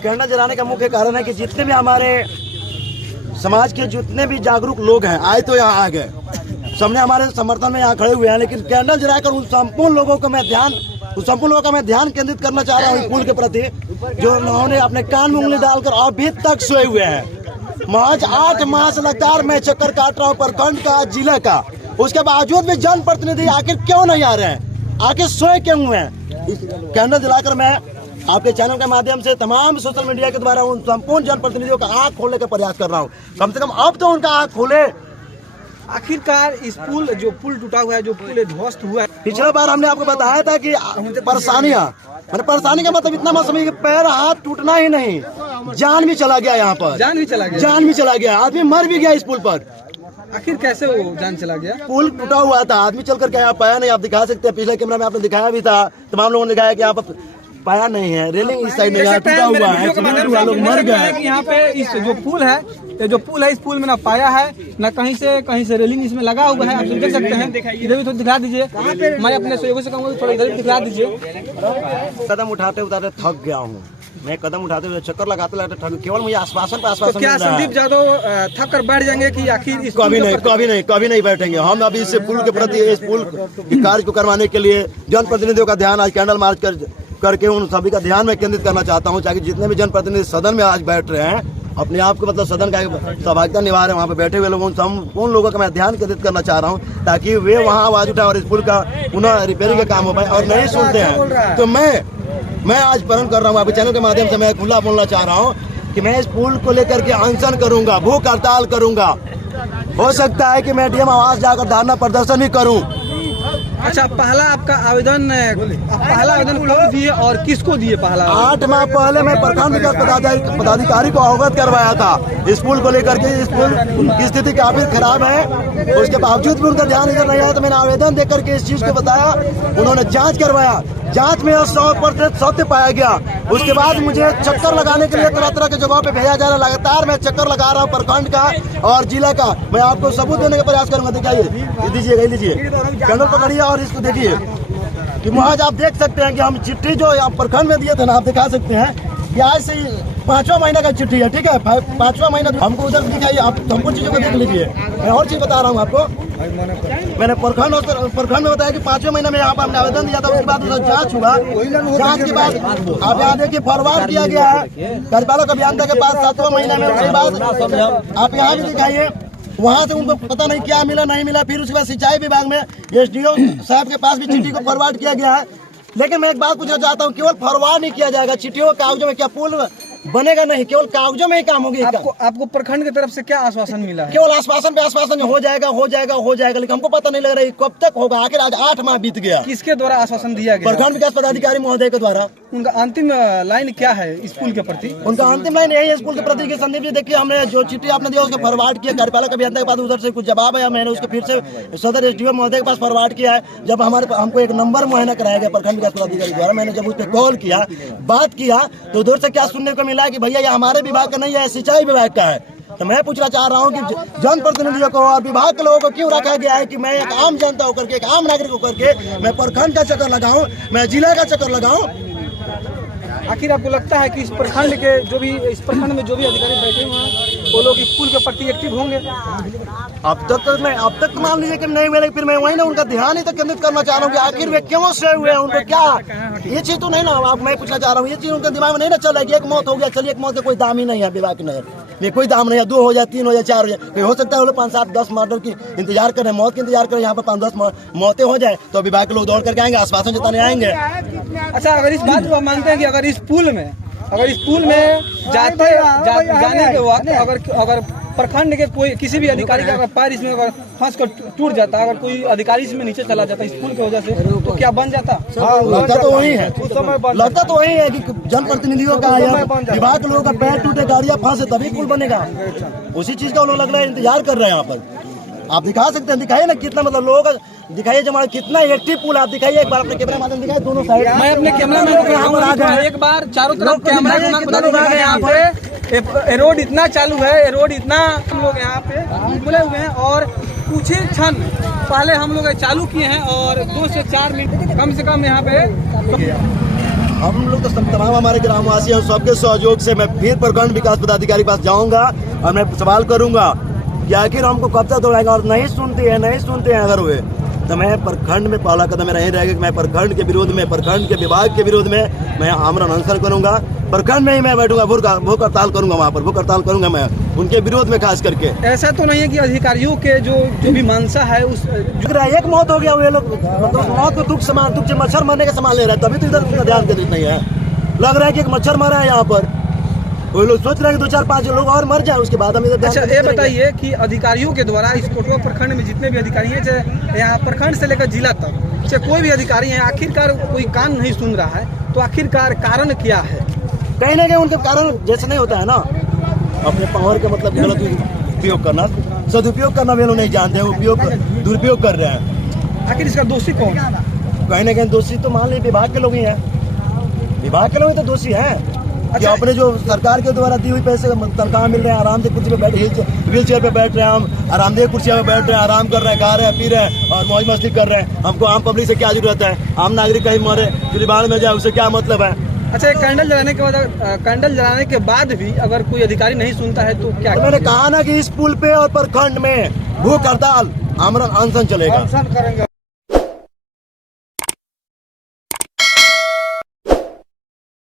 Candle जलाने का मुख्य कारण है कि जितने भी हमारे समाज के जितने भी जागरूक लोग हैं आए तो यहाँ आ गए, सबने हमारे समर्थन में यहाँ खड़े हुए हैं, लेकिन कैंडल जलाकर उन संपूर्ण लोगों का मैं ध्यान केंद्रित करना चाह रहा हूँ पुल के प्रति, जो उन्होंने अपने कान में उंगली डालकर अभी तक सोए हुए हैं। महज 8 माह से लगातार मैं चक्कर काट रहा हूँ प्रखंड का, जिले का, उसके बावजूद भी जनप्रतिनिधि आखिर क्यों नहीं आ रहे हैं, आखिर सोए क्यों हुए हैं। कैंडल जलाकर मैं आपके चैनल के माध्यम से तमाम सोशल मीडिया के द्वारा उन संपूर्ण जनप्रतिनिधियों का आंख खोलने का प्रयास कर रहा हूँ। कम से कम अब तो उनका आंख खोले। आखिरकार इस पुल टूटा हुआ है, जो पुल ध्वस्त हुआ है, पिछला बार हमने आपको बताया था कि परेशानी का मतलब इतना मौसमी कि पैर हाथ टूटना ही नहीं, जान भी चला गया, यहाँ पर जान भी चला गया, आदमी मर भी गया इस पुल पर। आखिर कैसे वो जान चला गया? पुल टूटा हुआ था, आदमी चल कर यहाँ पाया नहीं। आप दिखा सकते हैं, पिछले कैमरा में आपने दिखाया भी था, तमाम लोगों ने दिखाया कि यहाँ पर पाया नहीं है, रेलिंग इस साइड में टूटा हुआ है, लोग मर गए। यहाँ पे इस जो पुल है इस पुल में ना पाया है, ना कहीं से रेलिंग इसमें लगा हुआ है। आप देख सकते हैं, इधर भी थोड़ा दिखा दीजिए। मैं अपने सहयोगी से कहूँगा थोड़ा इधर भी दिखा दीजिए। कदम उठाते उठाते थक गया हूँ मैं, कदम उठाते हुए चक्कर लगाते थक, केवल मुझे आश्वासन पे आश्वासन। क्या संदीप यादव थक कर बैठ जाएंगे कि आखिर? कभी नहीं बैठेंगे हम। अभी इस पुल के प्रति, इस पुल के कार्य को करवाने के लिए जनप्रतिनिधियों का ध्यान आज कैंडल मार्च करके उन सभी का ध्यान में केंद्रित करना चाहता हूं, ताकि जितने भी जनप्रतिनिधि सदन में आज बैठ रहे हैं, अपने आप को मतलब सदन का सहभागिता निभा रहे हैं, वहाँ पे बैठे हुए लोगों उन लोगों का मैं ध्यान केंद्रित करना चाह रहा हूँ, ताकि वे वहाँ आवाज उठाए और इस पुल का पुनः रिपेयरिंग का काम हो पाए। और नहीं सुनते हैं तो मैं आज प्रण कर रहा हूँ, आपके चैनल के माध्यम से मैं खुला बोलना चाह रहा हूँ कि मैं इस पुल को लेकर के अनशन करूंगा, भूख हड़ताल करूंगा। हो सकता है कि मैं डीएम आवास जाकर धरना प्रदर्शन भी करूं। अच्छा, पहला आपका आवेदन कब दिए और किसको दिए? पहला 8 माह पहले मैं प्रखंड विकास पदाधिकारी को अवगत करवाया था इस पुल को लेकर के। इस पुल की स्थिति काफी खराब है, उसके बावजूद भी उनका ध्यान इधर नहीं आया, तो मैंने आवेदन दे करके इस चीज को बताया। उन्होंने जांच करवाया, जांच में 100% सत्य पाया गया। उसके बाद मुझे चक्कर लगाने के लिए तरह तरह के जगहों पे भेजा जा रहा है। लगातार मैं चक्कर लगा रहा हूँ प्रखंड का और जिला का। मैं आपको सबूत देने का प्रयास करूंगा। दिखाइए, लीजिए कैंडल पकड़िए और इसको देखिए कि आज आप देख सकते हैं कि हम चिट्ठी जो आप प्रखंड में दिए थे ना, आप दिखा सकते हैं कि आज से 5वां महीना का चिट्ठी है, ठीक है। 5वां महीना हमको उधर दिखाइए, आप संपूर्ण चीजों को देख लीजिए। मैं और चीज बता रहा हूँ आपको, मैंने प्रखंड में बताया कि 5वें महीने में यहाँ पर हमने आवेदन दिया था। उसके बाद उसका जांच हुआ, जांच के बाद आप यहाँ देखिए फॉरवर्ड किया गया है कार्यपालक अभियंता के पास 7वां महीने में। उसके बाद आप यहाँ भी दिखाइए, वहाँ से उनको पता नहीं क्या मिला नहीं मिला। फिर उसके बाद सिंचाई विभाग में एसडीओ साहब के पास भी चिट्ठी को फॉरवर्ड किया गया है। लेकिन मैं एक बात पूछना चाहता हूँ, केवल फॉरवर्ड नहीं किया जाएगा चिट्ठियों कागजों में, क्या पुल बनेगा? नहीं, केवल कागजों में ही काम होगी। आपको प्रखंड की तरफ से क्या आश्वासन मिला है? केवल आश्वासन पे आश्वासन, हो जाएगा, लेकिन हमको पता नहीं लग रहा है कब तक होगा। आखिर आज 8 माह बीत गया। किसके द्वारा आश्वासन दिया गया? प्रखंड विकास पदाधिकारी महोदय के द्वारा। उनका अंतिम लाइन क्या है इस पुल के प्रति? उनका अंतिम लाइन यही है इस पुल के प्रति कि संदीप जी देखिए, हमने जो चिट्ठी आपने दिया उसको फॉरवर्ड किया कार्यपालक अभियंता के पास, उधर से कुछ जवाब आया, मैंने उसको फिर से सदर एसडीओ महोदय के पास फॉरवर्ड किया है। जब हमको एक नंबर मुहैया कराया गया प्रखंड विकास पदाधिकारी द्वारा, मैंने जब उस पर कॉल किया, बात किया, तो उधर से क्या सुनने को मिला कि भैया ये हमारे विभाग का नहीं है, सिंचाई विभाग का है। तो मैं पूछना चाह रहा हूँ कि जनप्रतिनिधियों को और विभाग के लोगों को क्यों रखा गया है कि मैं एक आम जनता होकर के, एक आम नागरिक होकर के मैं प्रखंड का चक्कर लगाऊं, मैं जिला का चक्कर लगाऊं। आखिर आपको लगता है कि इस प्रखंड में जो भी अधिकारी बैठे हुए हैं वो लोग इस पुल के प्रति एक्टिव होंगे? अब तक मान लीजिए कि नहीं हुए, फिर मैं वही ना उनका ध्यान ही तो केंद्रित करना चाह रहा हूँ कि आखिर वे क्यों से हुए, उनको क्या, ये चीज तो नहीं ना आप मैं पूछना चाह रहा हूँ। ये चीज उनके दिमाग में नहीं ना चल रहा है कि एक मौत हो गया, चलिए एक मौत का कोई दाम ही नहीं है विभाग के नजर में, कोई दाम नहीं है। 2 हो जाए, 3 हो जाए, 4 हो जाए, हो सकता है वो लोग 5, 7, 10 मर्डर की इंतजार कर रहे हैं, मौत की इंतजार कर रहे हैं। यहाँ पर 5, 10 मौतें हो जाए तो विभाग के लोग दौड़ करके आएंगे, आश्वासन जताने आएंगे। अच्छा, अगर इस बात को आप मानते हैं कि अगर इस पुल में जाने के वक्त अगर प्रखंड के कोई किसी भी अधिकारी का अगर पैर इसमें अगर फंस कर टूट जाता, अगर कोई अधिकारी इसमें नीचे चला जाता इस पुल की वजह से, तो क्या बन जाता? लगता तो वही है कि जनप्रतिनिधियों का या विभाग के लोगों का पैर टूटे, गाड़ियां फंसे, तभी पुल बनेगा। उसी चीज का वो लोग लग रहा है इंतजार कर रहे हैं यहाँ पर। आप दिखा सकते हैं, दिखाइए ना कितना मतलब लोगों का दिखाइए, जो हमारा कितना एक्टिव पुल आप दिखाइए, एक बार अपने कैमरा माध्यम दिखाइए दोनों साइड। मैं अपने कैमरा मैन को यहाँ पर आ गया एक बार चारों तरफ कैमरा घुमा के बता दूंगा। यहाँ पे रोड इतना चालू है, रोड इतना हम लोग यहाँ पे खुले हुए हैं और कुछ ही क्षण पहले हम लोग चालू किए हैं और 2 से 4 मिनट कम से कम यहाँ पे हम लोग तो तमाम हमारे ग्रामवासी हैं, सबके सहयोग से मैं फिर प्रखंड विकास पदाधिकारी के पास जाऊंगा और मैं सवाल करूंगा कि आखिर हमको कब तक दौड़ाएगा, और नहीं सुनते हैं अगर हुए तो मैं प्रखंड में पहला कदम मेरा यही रहेगा कि मैं प्रखंड के विरोध में, प्रखंड के विभाग के विरोध में मैं आमरण अनशन करूंगा। प्रखंड में ही मैं बैठूंगा, भूख हड़ताल करूंगा, वहाँ पर भूख हड़ताल करूंगा मैं उनके विरोध में खास करके। ऐसा तो नहीं है कि अधिकारियों के जो भी मंशा है उस एक मौत हो गया, वे लोग मौत को दुख से मच्छर मरने का सामान ले रहे हैं, तभी तो इधर उनका ध्यान केंद्रित नहीं है। लग रहा है कि एक मच्छर मरा है यहाँ पर, वो लोग सोच रहे हैं कि 2-4-5 लोग और मर जाए, उसके बाद हम इधर। अच्छा ये बताइए कि अधिकारियों के द्वारा इस कोटवा प्रखंड में जितने भी अधिकारी हैं, चाहे यहाँ प्रखंड से लेकर जिला तक, चाहे कोई भी अधिकारी है, आखिरकार कोई कान नहीं सुन रहा है, तो आखिरकार कारण क्या है? कहीं ना कहीं उनके कारण जैसे नहीं होता है ना, अपने पावर का मतलब गलत उपयोग करना, सदुपयोग करना वे लोग नहीं जानते हैं, दुरुपयोग कर रहे हैं। आखिर इसका दोषी कौन? कहीं ना कहीं दोषी तो मान लीजिए विभाग के लोग ही हैं, विभाग के लोग तो दोषी हैं। अच्छा, अपने जो सरकार के द्वारा दी हुई पैसे तनख्वाह मिल रहे हैं, आराम से कुर्सी पे बैठे, व्हील चेयर पे बैठ रहे हैं, हम आरामदेह कुर्सियों पे बैठ रहे हैं, आराम कर रहे हैं, खा रहे हैं, पी रहे हैं और मौज मस्ती कर रहे हैं। हमको आम पब्लिक से क्या जरूरत है? आम नागरिक कहीं मरे गिरबाड़ में जाए, उससे क्या मतलब है? अच्छा, कैंडल जलाने के बाद भी अगर कोई अधिकारी नहीं सुनता है तो क्या? तो मैंने कहा ना कि इस पुल पे और प्रखंड में भूख हड़ताल आमरण अनशन चलेगा।